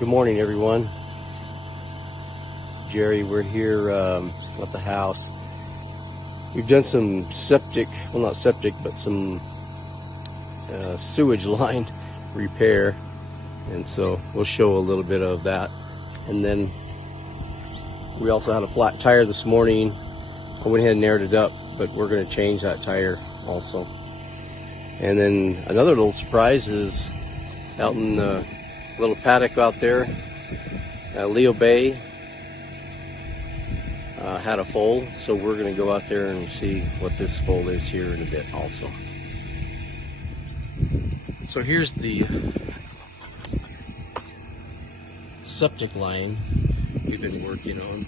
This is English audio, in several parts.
Good morning, everyone. Jerry, we're here at the house. We've done some septic, well, not septic, but some sewage line repair, and so we'll show a little bit of that. And then we also had a flat tire this morning. I went ahead and aired it up, but we're going to change that tire also. And then another little surprise is out in the little paddock out there, Leo Bay had a foal, so we're going to go out there and see what this foal is here in a bit also. So here's the septic line we've been working on.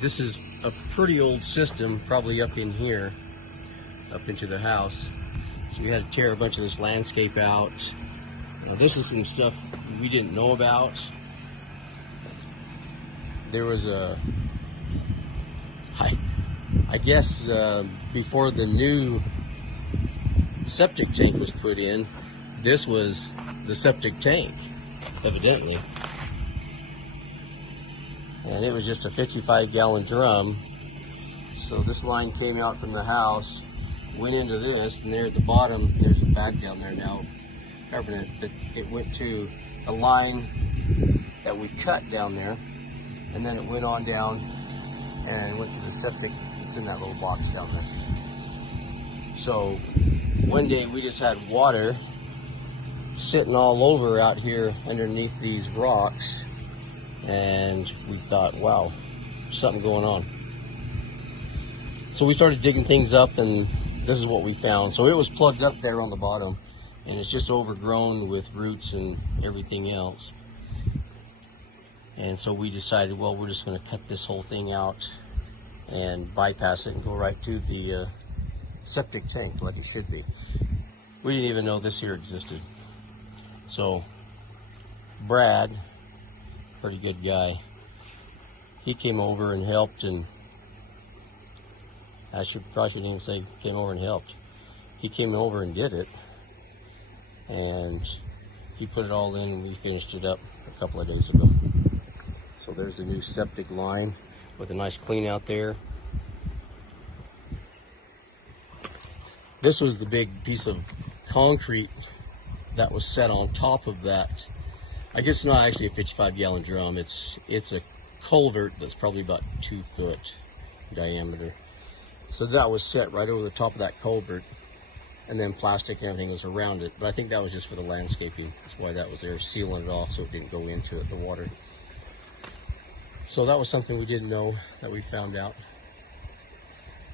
This is a pretty old system, probably up in here, up into the house. So we had to tear a bunch of this landscape out. Now, this is some stuff we didn't know about. There was I guess before the new septic tank was put in, this was the septic tank, evidently. And it was just a 55-gallon drum. So this line came out from the house, went into this, and there at the bottom, there's a bag down there now, covering it, but it went to a line that we cut down there, and then it went on down and went to the septic. It's in that little box down there. So one day we just had water sitting all over out here underneath these rocks, and we thought, wow, there's something going on. So we started digging things up, and this is what we found. So it was plugged up there on the bottom, and it's just overgrown with roots and everything else. And so we decided, well, we're just going to cut this whole thing out and bypass it and go right to the septic tank like it should be. We didn't even know this here existed. So Brad, pretty good guy, he came over and helped, and I probably shouldn't even say came over and helped. He came over and did it, and he put it all in, and we finished it up a couple of days ago. So there's the new septic line with a nice clean out there. This was the big piece of concrete that was set on top of that. I guess it's not actually a 55-gallon drum. It's a culvert that's probably about 2 foot diameter. So that was set right over the top of that culvert, and then plastic and everything was around it. But I think that was just for the landscaping. That's why that was there, sealing it off so it didn't go into it, the water. So that was something we didn't know that we found out.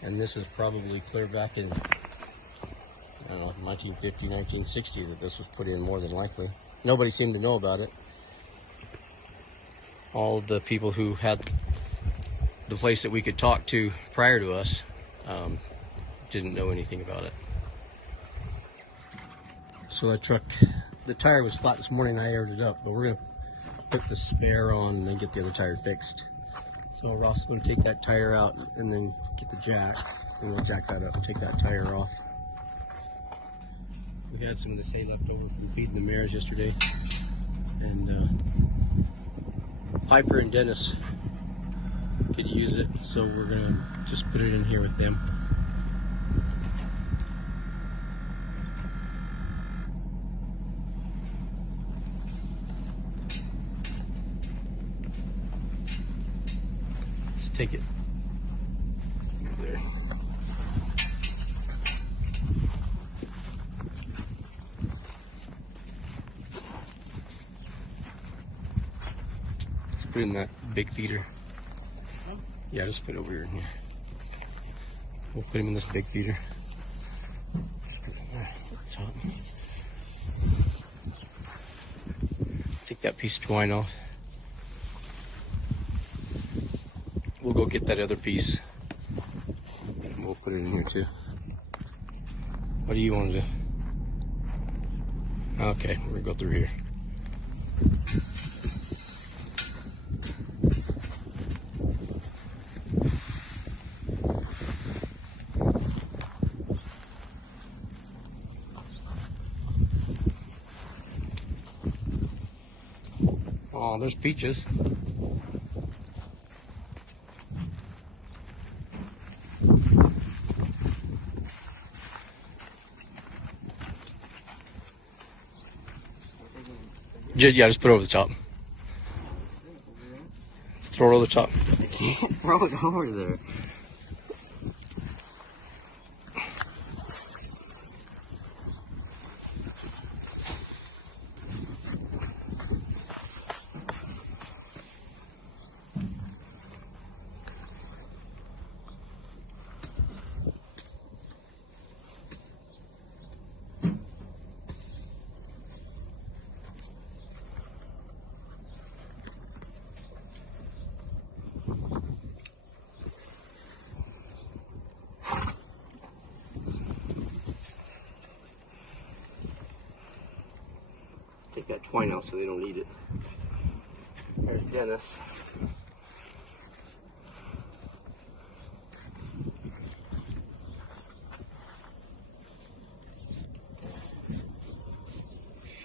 And this is probably clear back in, I don't know, 1950, 1960 that this was put in, more than likely. Nobody seemed to know about it. All the people who had the place that we could talk to prior to us didn't know anything about it. So the tire was flat this morning. I aired it up, but we're going to put the spare on and then get the other tire fixed. So Ross is going to take that tire out and then get the jack, and we'll jack that up and take that tire off. We had some of this hay left over from feeding the mares yesterday, and Piper and Dennis could use it, so we're going to just put it in here with them. Take it there. Put it in that big feeder. Yeah, just put it over here in here. We'll put him in this big feeder. Take that piece of twine off. We'll go get that other piece, and we'll put it in here too. What do you want to do? Okay, we're gonna go through here. Oh, there's Peaches. Yeah, just put it over the top. Throw it over the top. I can't throw it over there. Take that twine out so they don't eat it. There's Dennis.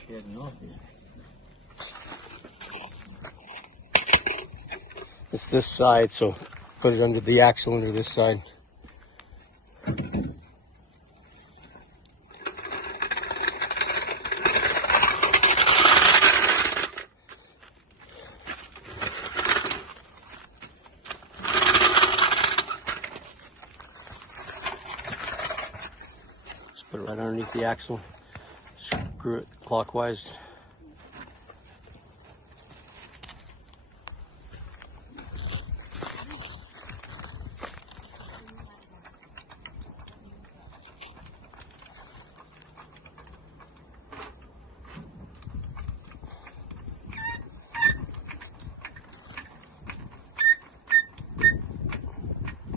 Shedding off here. It's this side, so put it under the axle under this side. Just put it right underneath the axle. Screw it clockwise.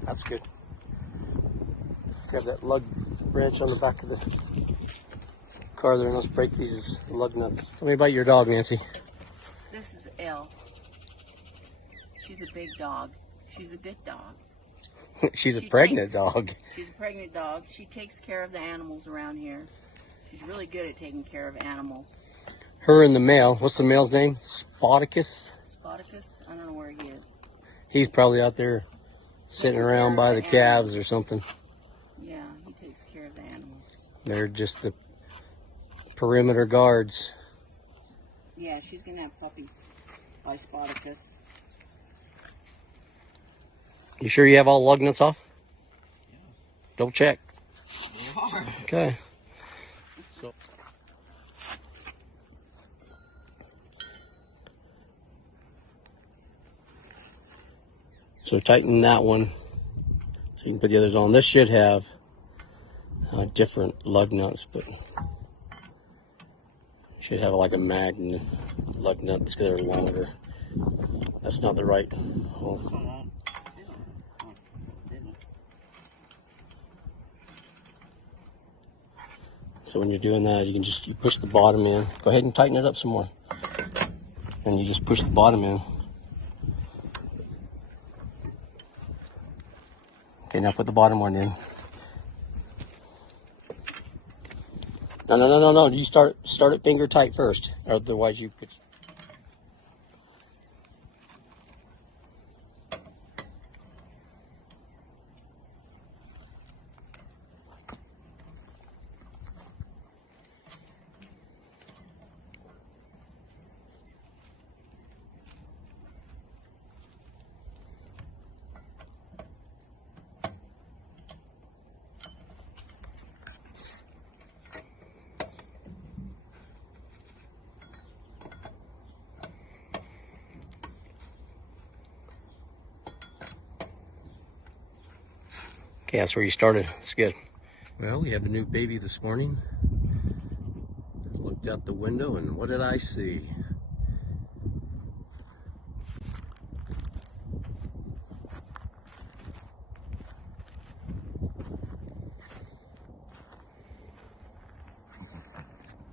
That's good. Grab that lug wrench on the back of the car there and let's break these lug nuts. Tell me about your dog, Nancy. This is Elle. She's a big dog. She's a good dog. She's a pregnant dog. She's a pregnant dog. She takes care of the animals around here. She's really good at taking care of animals. Her and the male. What's the male's name? Spartacus? Spartacus? I don't know where he is. He's probably out there sitting around by the calves or something. Yeah, he takes care of the animals. They're just the perimeter guards. Yeah, she's going to have puppies by Spartacus. You sure you have all lug nuts off? Yeah. Double check. They are. Okay. So tighten that one so you can put the others on. This should have different lug nuts, but should have like a magnet lug nuts because they're longer. That's not the right hole. So when you're doing that, you can you push the bottom in. Go ahead and tighten it up some more. And you just push the bottom in. Okay, now put the bottom one in. No. You start it finger tight first, or otherwise you put. Okay, that's where you started. That's good. Well, we have a new baby this morning. Looked out the window and what did I see?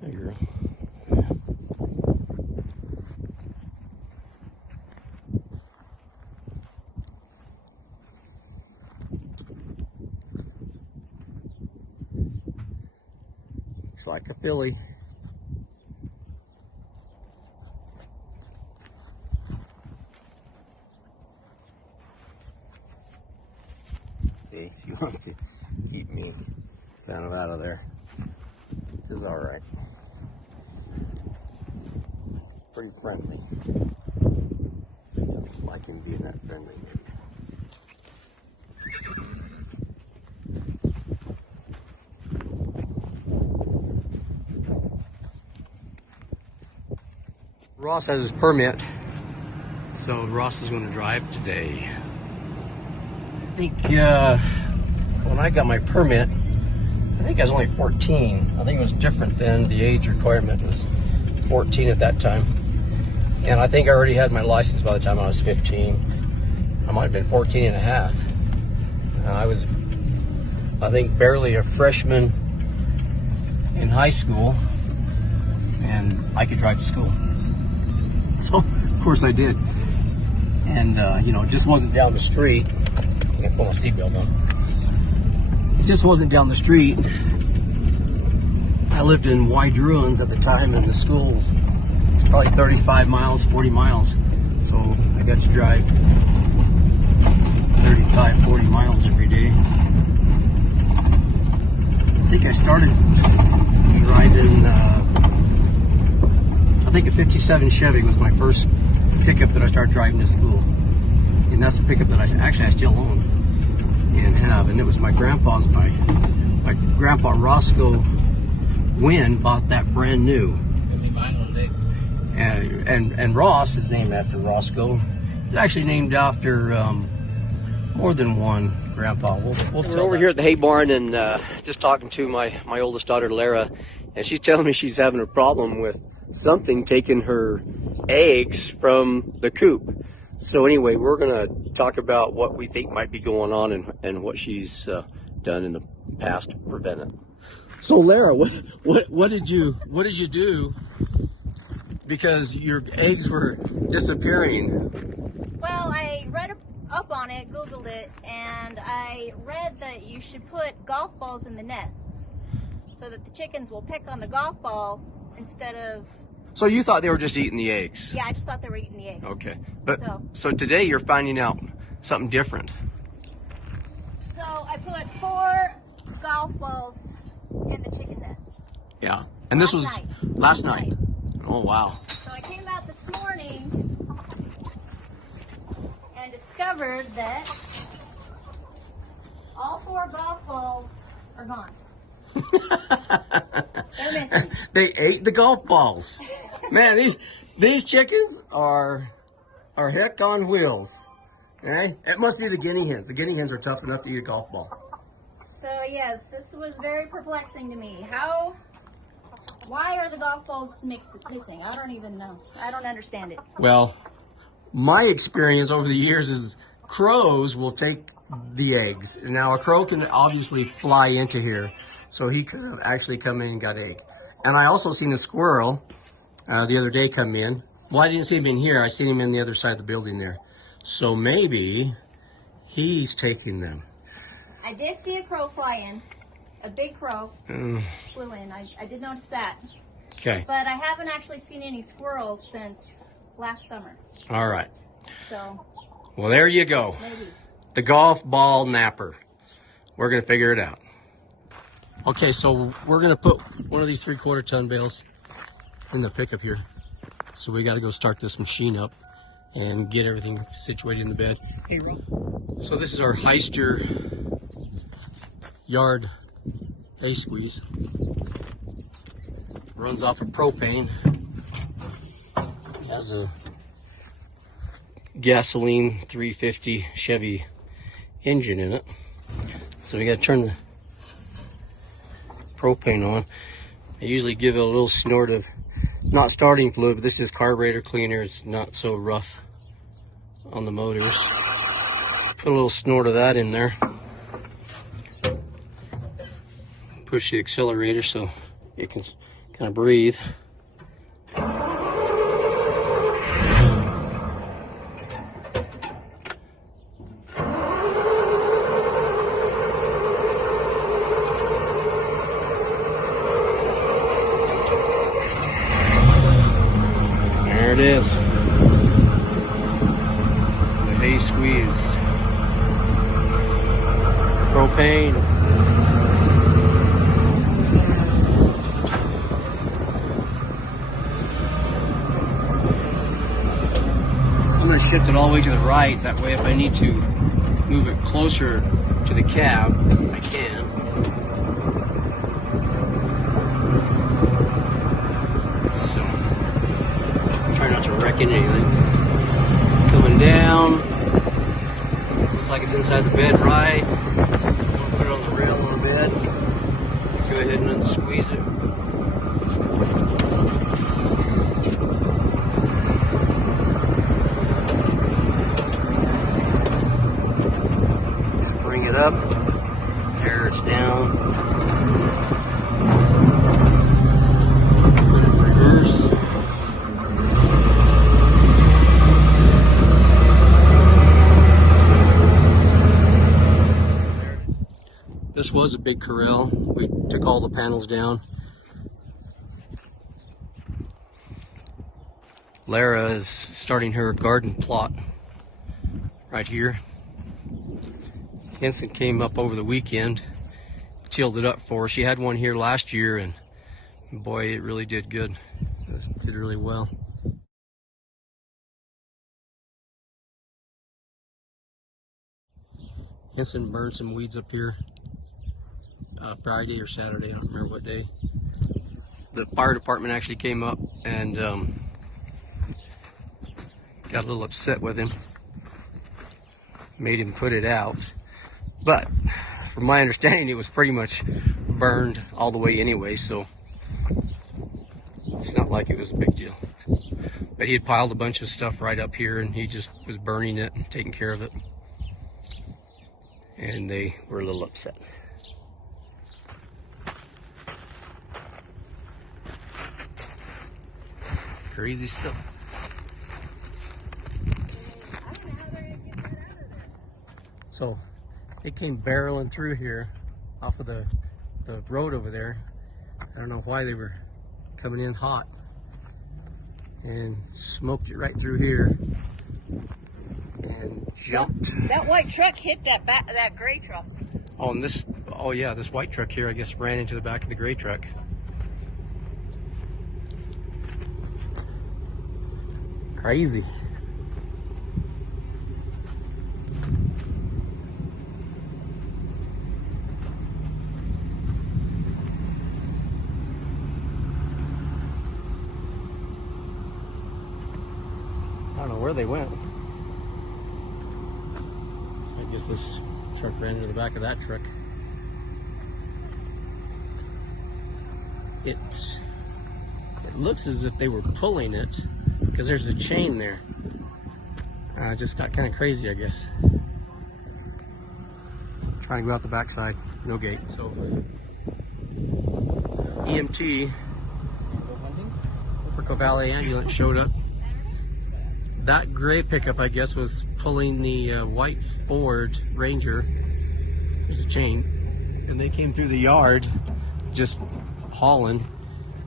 There you go. Looks like a filly. See, she wants to keep me kind of out of there, which is all right. Pretty friendly. Like him being that friendly, maybe. Ross has his permit, so Ross is going to drive today. I think when I got my permit, I think I was only 14. I think it was different then. The age requirement was 14 at that time. And I think I already had my license by the time I was 15. I might have been 14 and a half. I was, I think, barely a freshman in high school, and I could drive to school. So, of course I did. And, you know, it just wasn't down the street. I'm gonna put my seatbelt on. It just wasn't down the street. I lived in Wide Ruins at the time, and the school was probably 35 miles, 40 miles. So I got to drive 35, 40 miles every day. I think I started driving, I think a 57 Chevy was my first pickup that I started driving to school. And that's a pickup that I still own and have. And it was my grandpa's, my grandpa Roscoe Wynn bought that brand new. And Ross is named after Roscoe. It's actually named after more than one grandpa. We're over here at the hay barn and just talking to my oldest daughter Lara, and she's telling me she's having a problem with something taking her eggs from the coop. So anyway, we're gonna talk about what we think might be going on and what she's done in the past to prevent it. So Lara, what did you do? Because your eggs were disappearing. Well, I read up on it, Googled it, and I read that you should put golf balls in the nests so that the chickens will pick on the golf ball instead of... So you thought they were just eating the eggs? Yeah, I just thought they were eating the eggs. Okay. But so today you're finding out something different. So I put 4 golf balls in the chicken nest. Yeah. And this was last night. Oh, wow. So I came out this morning and discovered that all 4 golf balls are gone. They're missing. They ate the golf balls. Man, these chickens are heck on wheels. Okay? It must be the guinea hens. The guinea hens are tough enough to eat a golf ball. So yes, this was very perplexing to me. Why are the golf balls missing? I don't even know. I don't understand it. Well, my experience over the years is crows will take the eggs. Now, a crow can obviously fly into here, so he could have actually come in and got egg. And I also seen a squirrel the other day come in. Well, I didn't see him in here. I seen him in the other side of the building there. So maybe he's taking them. I did see a crow fly in. A big crow flew in. I did notice that. Okay. But I haven't actually seen any squirrels since last summer. All right. So. Well, there you go. Maybe. The golf ball napper. We're going to figure it out. Okay, so we're going to put one of these 3/4 ton bales in the pickup here. So we got to go start this machine up and get everything situated in the bed. Hey, Rob. So this is our Heister yard hay squeeze. Runs off of propane. Has a gasoline 350 Chevy engine in it. So we got to turn the propane on. I usually give it a little snort of, not starting fluid, but this is carburetor cleaner. It's not so rough on the motors. Put a little snort of that in there. Push the accelerator so it can kind of breathe. There it is. The hay squeeze. propane. I'm going to shift it all the way to the right. That way if I need to move it closer to the cab, I can. So, try not to wreck into anything. Coming down. Looks like it's inside the bed right. Put it on the rail a little bit. Let's go ahead and unsqueeze it. Bring it up. There it's down. Put it in reverse. This was a big corral. We took all the panels down. Lara is starting her garden plot right here. Henson came up over the weekend, tilled it up for her. She had one here last year, and boy, it really did good. It did really well. Henson burned some weeds up here Friday or Saturday, I don't remember what day. The fire department actually came up and got a little upset with him. Made him put it out. But from my understanding, it was pretty much burned all the way anyway, so it's not like it was a big deal. But he had piled a bunch of stuff right up here, and he just was burning it and taking care of it. And they were a little upset. Crazy stuff. So it came barreling through here off of the road over there. I don't know why they were coming in hot, and smoked it right through here and jumped. That white truck hit that gray truck. Oh, and this white truck here, I guess, ran into the back of the gray truck. Crazy. I don't know where they went. I guess this truck ran into the back of that truck. It looks as if they were pulling it, because there's a chain there. Just got kind of crazy, I guess. Trying to go out the backside, no gate. So EMT, Upper Valley Ambulance showed up. That gray pickup, I guess, was pulling the white Ford Ranger. There's a chain, and they came through the yard, just hauling,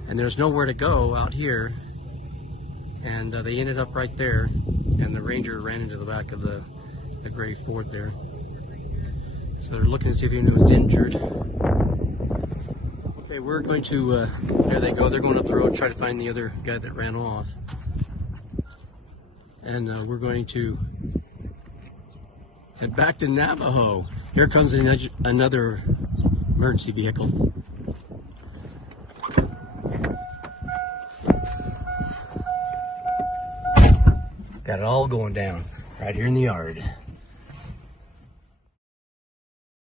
and there's nowhere to go out here. And they ended up right there, and the Ranger ran into the back of the gray Ford there. So they're looking to see if anyone was injured. Okay, we're going to, there they go, they're going up the road to try to find the other guy that ran off. And we're going to head back to Navajo. Here comes another emergency vehicle. Got it all going down right here in the yard.